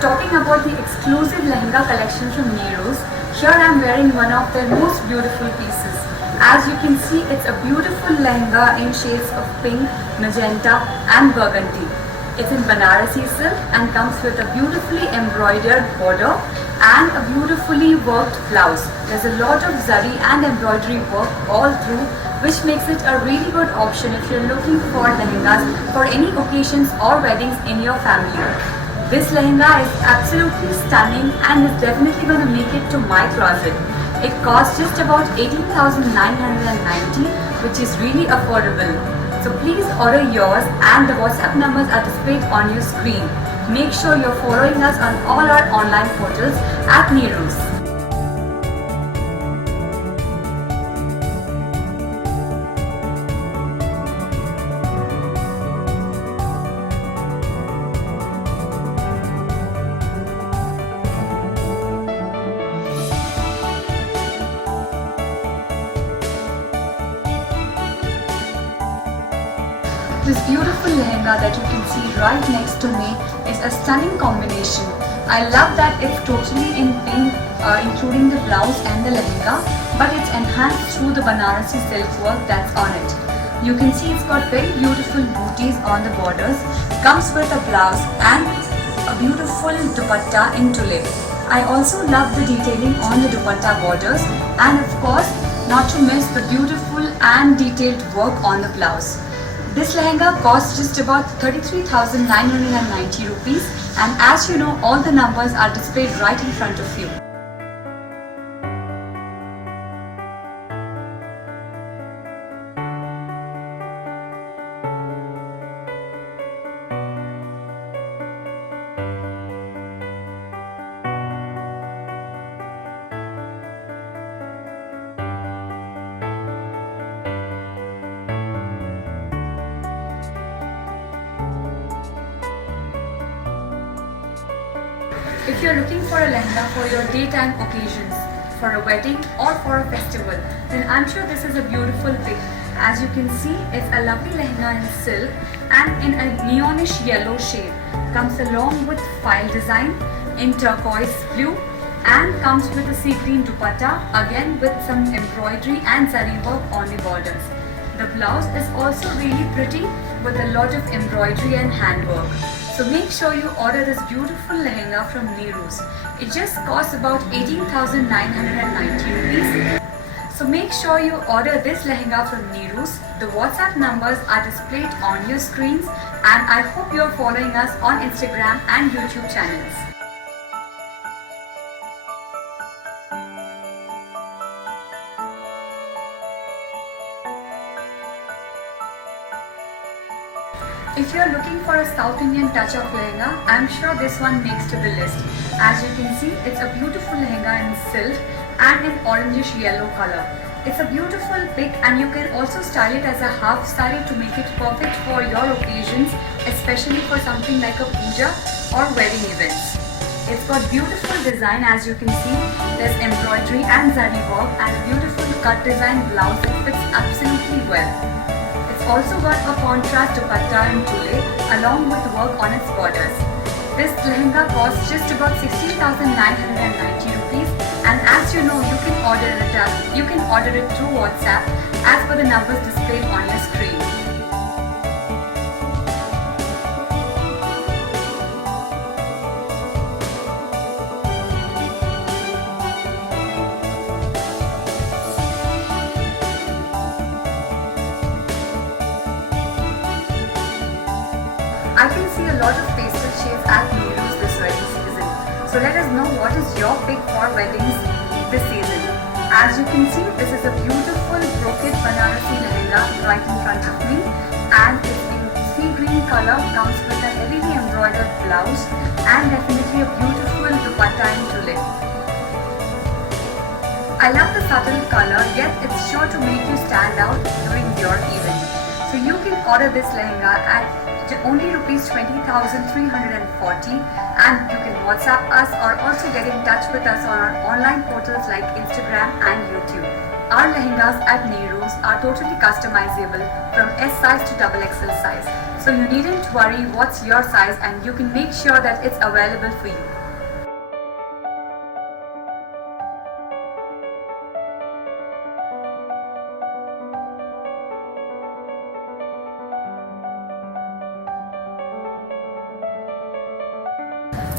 Talking about the exclusive lehenga collection from Nero's, here I am wearing one of their most beautiful pieces. As you can see, it's a beautiful lehenga in shades of pink, magenta and burgundy. It's in Banarasi silk and comes with a beautifully embroidered border and a beautifully worked blouse. There's a lot of zari and embroidery work all through, which makes it a really good option if you're looking for lehengas for any occasions or weddings in your family. This lehenga is absolutely stunning and is definitely going to make it to my closet. It costs just about 18,990, which is really affordable. So please order yours and the WhatsApp numbers are displayed on your screen. Make sure you're following us on all our online portals at Nero's. This beautiful lehenga that you can see right next to me is a stunning combination. I love that it's totally in pink, including the blouse and the lehenga, but it's enhanced through the Banarasi silk work that's on it. You can see it's got very beautiful booties on the borders, comes with a blouse and a beautiful dupatta in tule. I also love the detailing on the dupatta borders and of course not to miss the beautiful and detailed work on the blouse. This lehenga costs just about 33,990 rupees, and as you know, all the numbers are displayed right in front of you. If you're looking for a lehenga for your daytime occasions, for a wedding or for a festival, then I'm sure this is a beautiful pick. As you can see, it's a lovely lehenga in silk and in a neonish yellow shade. Comes along with file design in turquoise blue and comes with a sea green dupatta, again with some embroidery and zari work on the borders. The blouse is also really pretty with a lot of embroidery and handwork. So make sure you order this beautiful lehenga from Nero's. It just costs about 18,990 rupees. So make sure you order this lehenga from Nero's. The WhatsApp numbers are displayed on your screens and I hope you are following us on Instagram and YouTube channels. If you are looking for a South Indian touch of lehenga, I am sure this one makes to the list. As you can see, it's a beautiful lehenga in silk and in orangish yellow color. It's a beautiful pick and you can also style it as a half sari to make it perfect for your occasions, especially for something like a puja or wedding events. It's got beautiful design, as you can see. There's embroidery and zari work and a beautiful cut design blouse that fits absolutely well. Also got a contrast dupatta and tule along with work on its borders. This lehenga costs just about 16,990 rupees, and as you know, you can order it through WhatsApp as per the numbers displayed on your screen. I can see a lot of pastel shades at Nero's this wedding season. So let us know what is your pick for weddings this season. As you can see, this is a beautiful brocade Banarasi lehenga right in front of me, and it's in sea green color, comes with a heavily embroidered blouse and definitely a beautiful dupatta in tule. I love the subtle color, yet it's sure to make you stand out during your event. So you can order this lehenga at only rupees 20,340, and you can WhatsApp us or also get in touch with us on our online portals like Instagram and YouTube. Our lehengas at Nero's are totally customizable from S size to XXL size. So you needn't worry what's your size, and you can make sure that it's available for you.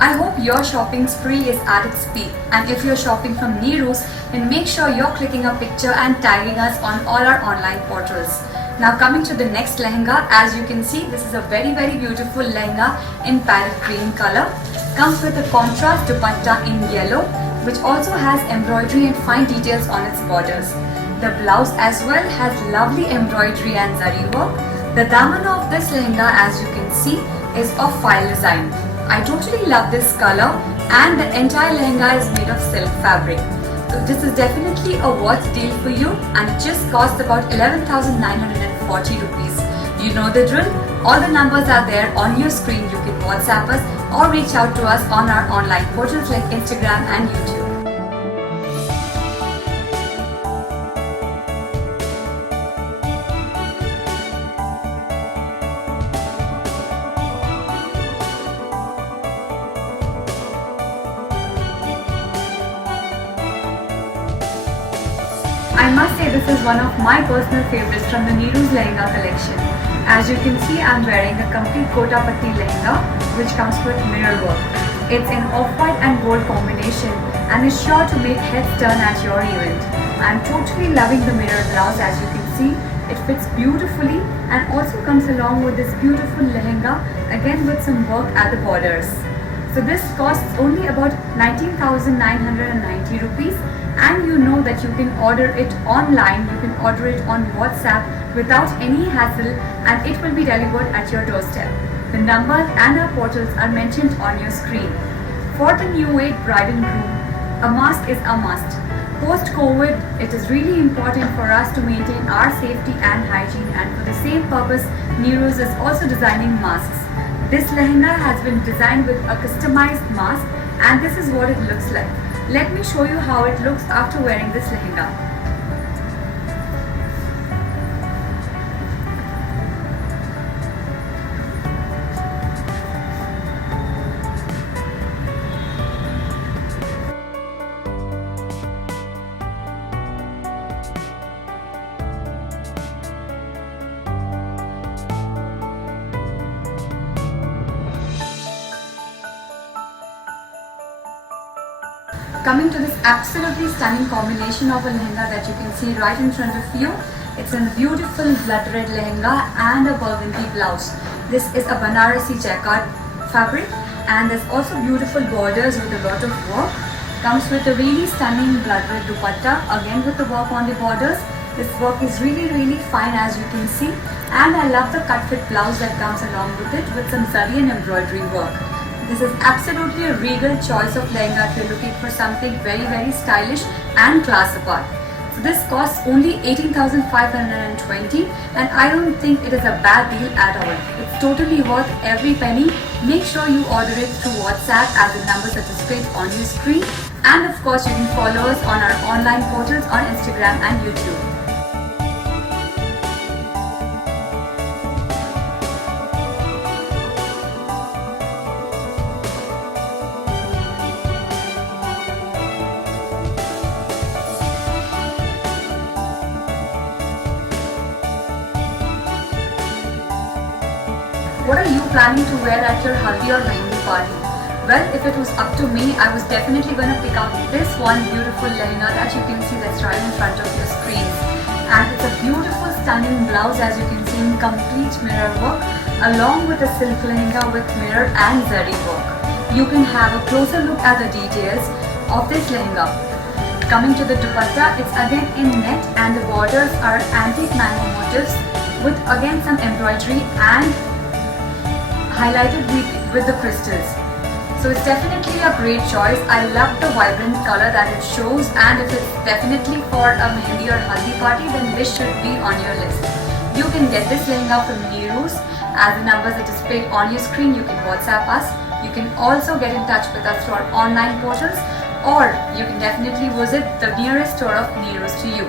I hope your shopping spree is at its peak, and if you're shopping from Neeru's, then make sure you're clicking a picture and tagging us on all our online portals. Now coming to the next lehenga, as you can see, this is a very beautiful lehenga in parrot green color. Comes with a contrast dupatta in yellow, which also has embroidery and fine details on its borders. The blouse as well has lovely embroidery and zari work. The daman of this lehenga, as you can see, is of file design. I totally love this color, and the entire lehenga is made of silk fabric. So this is definitely a worth deal for you, and it just costs about 11,940 rupees. You know the drill. All the numbers are there on your screen. You can WhatsApp us or reach out to us on our online portals like Instagram and YouTube. I must say this is one of my personal favorites from the Neeru's Lehenga collection. As you can see, I'm wearing a complete Kota Patti lehenga which comes with mirror work. It's an off-white and gold combination and is sure to make heads turn at your event. I'm totally loving the mirror blouse. As you can see, it fits beautifully and also comes along with this beautiful lehenga, again with some work at the borders. So this costs only about 19,990 rupees, and you know that you can order it online, you can order it on WhatsApp without any hassle, and it will be delivered at your doorstep. The numbers and our portals are mentioned on your screen. For the new age bride and groom, a mask is a must. Post-COVID, it is really important for us to maintain our safety and hygiene, and for the same purpose, Neeru's is also designing masks. This lehenga has been designed with a customized mask, and this is what it looks like. Let me show you how it looks after wearing this lehenga. Coming to this absolutely stunning combination of a lehenga that you can see right in front of you. It's a beautiful blood red lehenga and a burgundy blouse. This is a Banarasi jacquard fabric, and there's also beautiful borders with a lot of work. Comes with a really stunning blood red dupatta, again with the work on the borders. This work is really fine, as you can see, and I love the cut fit blouse that comes along with it with some zari and embroidery work. This is absolutely a regal choice of lehenga if you're looking for something very stylish and class apart. So this costs only 18,520, and I don't think it is a bad deal at all. It's totally worth every penny. Make sure you order it through WhatsApp at the numbers that is displayed on your screen, and of course you can follow us on our online portals on Instagram and YouTube. What are you planning to wear at your haldi or mehendi party? Well, if it was up to me, I was definitely going to pick out this one beautiful lehenga that you can see that's right in front of your screen. And it's a beautiful stunning blouse, as you can see, in complete mirror work, along with a silk lehenga with mirror and zari work. You can have a closer look at the details of this lehenga. Coming to the dupatta, it's again in net, and the borders are antique mango motifs with again some embroidery and highlighted with the crystals. So it's definitely a great choice. I love the vibrant color that it shows, and if it's definitely for a mehendi or haldi party, then this should be on your list. You can get this lehenga from Neeru's. As the numbers are displayed on your screen, you can WhatsApp us. You can also get in touch with us through our online portals, or you can definitely visit the nearest store of Neeru's to you.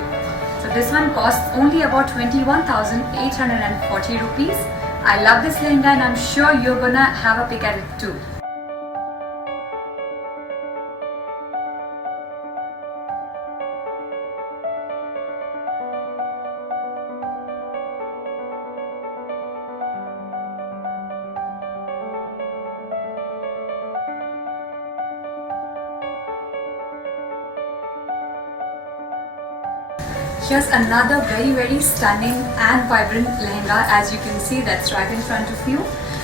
So this one costs only about 21,840 rupees. I love this lehenga and I'm sure you're gonna have a pick at it too. Here's another very stunning and vibrant lehenga, as you can see, that's right in front of you.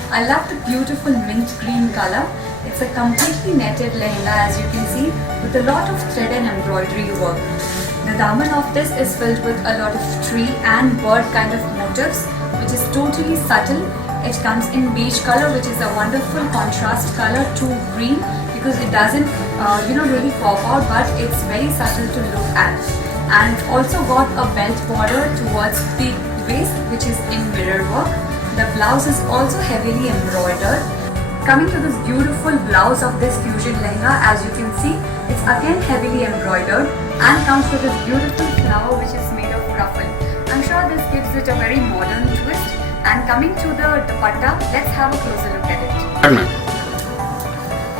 I love the beautiful mint green color. It's a completely netted lehenga, as you can see, with a lot of thread and embroidery work. The daman of this is filled with a lot of tree and bird kind of motifs, which is totally subtle. It comes in beige color, which is a wonderful contrast color to green, because it doesn't really pop out, but it's very subtle to look at. And also got a belt border towards the waist, which is in mirror work. The blouse is also heavily embroidered. Coming to this beautiful blouse of this fusion lehenga, as you can see, it's again heavily embroidered and comes with this beautiful flower which is made of ruffle. I'm sure this gives it a very modern twist. And coming to the dupatta, let's have a closer look at it.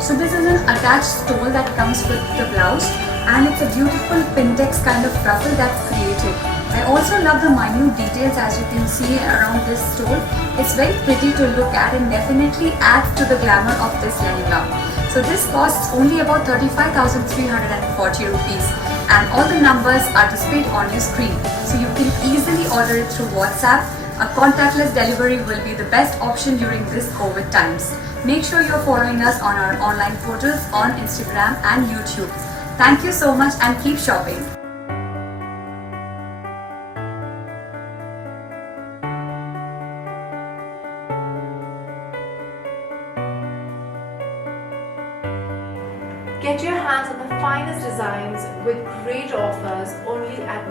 So this is an attached stole that comes with the blouse, and it's a beautiful pintex kind of ruffle that's created. I also love the minute details, as you can see around this stole. It's very pretty to look at and definitely adds to the glamour of this lehenga. So this costs only about 35,340 rupees, and all the numbers are displayed on your screen. So you can easily order it through WhatsApp. A contactless delivery will be the best option during this COVID times. Make sure you're following us on our online portals on Instagram and YouTube. Thank you so much and keep shopping. Get your hands on the finest designs with great offers only at